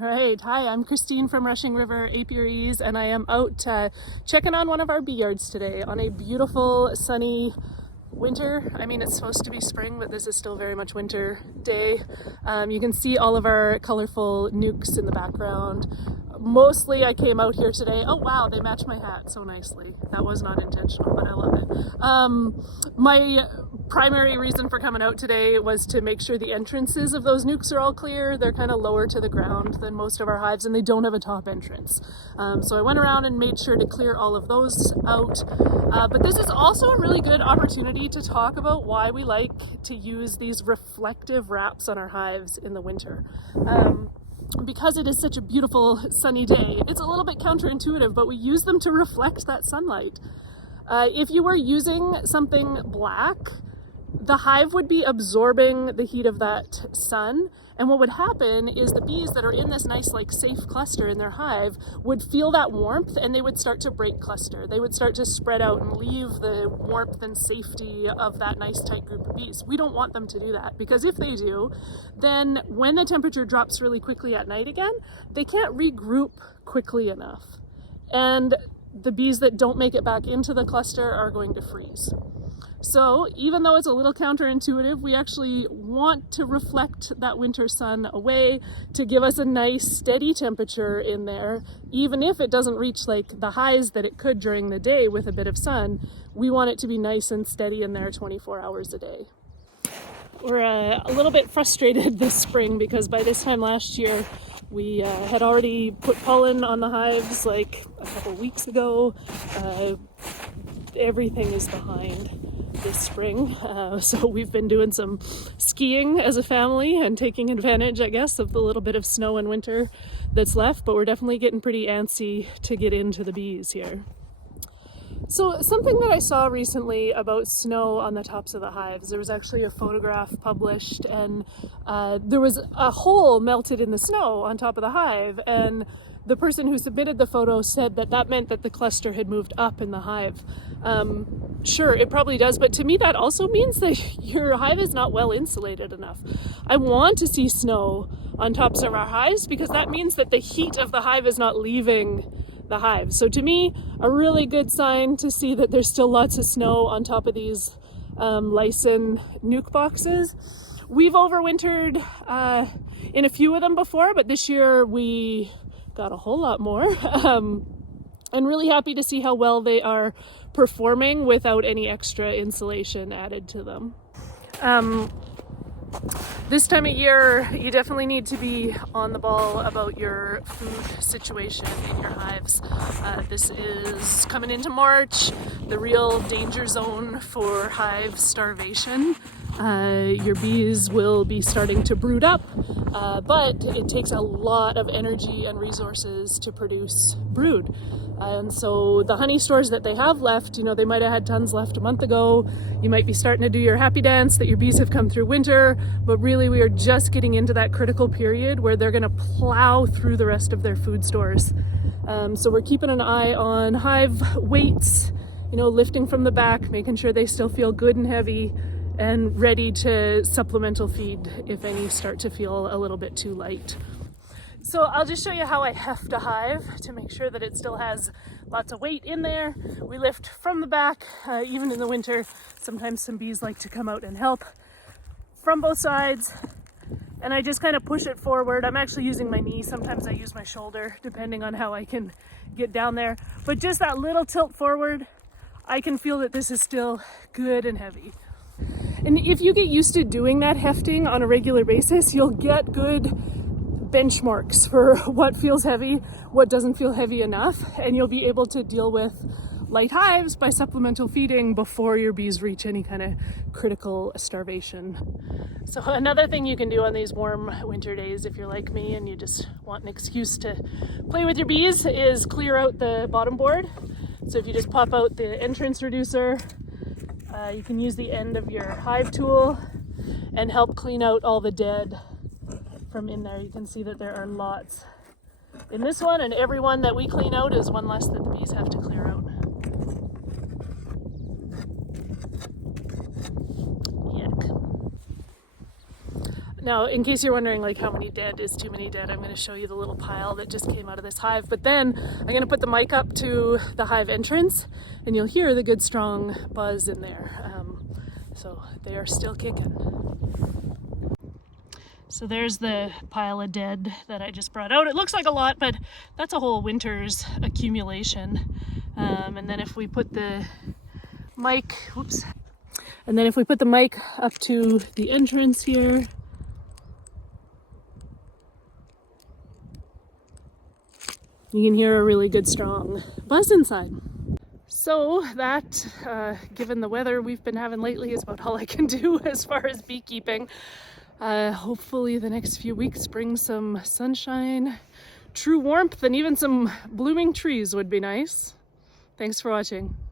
All right, hi, I'm Christine from Rushing River Apiaries, and I am out checking on one of our bee yards today on a beautiful sunny winter. I mean, it's supposed to be spring, but this is still very much winter day. You can see all of our colorful nukes in the background. Mostly I came out here today. Oh wow, they match my hat so nicely. That was not intentional, but I love it. My primary reason for coming out today was to make sure the entrances of those nukes are all clear. They're kind of lower to the ground than most of our hives, and they don't have a top entrance. So I went around and made sure to clear all of those out. But this is also a really good opportunity to talk about why we like to use these reflective wraps on our hives in the winter. Because it is such a beautiful sunny day, it's a little bit counterintuitive, but we use them to reflect that sunlight. If you were using something black, the hive would be absorbing the heat of that sun, and what would happen is the bees that are in this nice safe cluster in their hive would feel that warmth and they would start to break cluster. They would start to spread out and leave the warmth and safety of that nice tight group of bees. We don't want them to do that, because if they do, then when the temperature drops really quickly at night again, they can't regroup quickly enough, and the bees that don't make it back into the cluster are going to freeze. So even though it's a little counterintuitive, we actually want to reflect that winter sun away to give us a nice steady temperature in there. Even if it doesn't reach the highs that it could during the day with a bit of sun, we want it to be nice and steady in there 24 hours a day. We're a little bit frustrated this spring because by this time last year, we had already put pollen on the hives a couple weeks ago. Everything is behind this spring, so we've been doing some skiing as a family and taking advantage, I guess, of the little bit of snow and winter that's left, but we're definitely getting pretty antsy to get into the bees here. So something that I saw recently about snow on the tops of the hives, there was actually a photograph published, and there was a hole melted in the snow on top of the hive, and the person who submitted the photo said that that meant that the cluster had moved up in the hive. Sure, it probably does, but to me that also means that your hive is not well insulated enough. I want to see snow on tops of our hives because that means that the heat of the hive is not leaving the hive. So to me, a really good sign to see that there's still lots of snow on top of these Lyson nuke boxes. We've overwintered in a few of them before, but this year we got a whole lot more. And really happy to see how well they are performing without any extra insulation added to them. This time of year, you definitely need to be on the ball about your food situation in your hives. This is coming into March, the real danger zone for hive starvation. Your bees will be starting to brood up, but it takes a lot of energy and resources to produce brood. And so the honey stores that they have left, they might have had tons left a month ago. You might be starting to do your happy dance that your bees have come through winter, but really we are just getting into that critical period where they're gonna plow through the rest of their food stores. So we're keeping an eye on hive weights, lifting from the back, making sure they still feel good and heavy, and ready to supplemental feed if any start to feel a little bit too light. So I'll just show you how I heft a hive to make sure that it still has lots of weight in there. We lift from the back, even in the winter. Sometimes some bees like to come out and help from both sides. And I just kind of push it forward. I'm actually using my knee. Sometimes I use my shoulder, depending on how I can get down there. But just that little tilt forward, I can feel that this is still good and heavy. And if you get used to doing that hefting on a regular basis, you'll get good benchmarks for what feels heavy, what doesn't feel heavy enough, and you'll be able to deal with light hives by supplemental feeding before your bees reach any kind of critical starvation. So another thing you can do on these warm winter days, if you're like me and you just want an excuse to play with your bees, is clear out the bottom board. So if you just pop out the entrance reducer, you can use the end of your hive tool and help clean out all the dead from in there. You can see that there are lots in this one, and every one that we clean out is one less that the bees have to clear out. Yuck. Now, in case you're wondering like how many dead is too many dead, I'm going to show you the little pile that just came out of this hive. But then I'm going to put the mic up to the hive entrance and you'll hear the good strong buzz in there. So they are still kicking. So there's the pile of dead that I just brought out. It looks like a lot, but that's a whole winter's accumulation. And then if we put the mic, whoops. And then if we put the mic up to the entrance here, you can hear a really good strong buzz inside. So that, given the weather we've been having lately, is about all I can do as far as beekeeping. Hopefully the next few weeks bring some sunshine, true warmth, and even some blooming trees would be nice. Thanks for watching.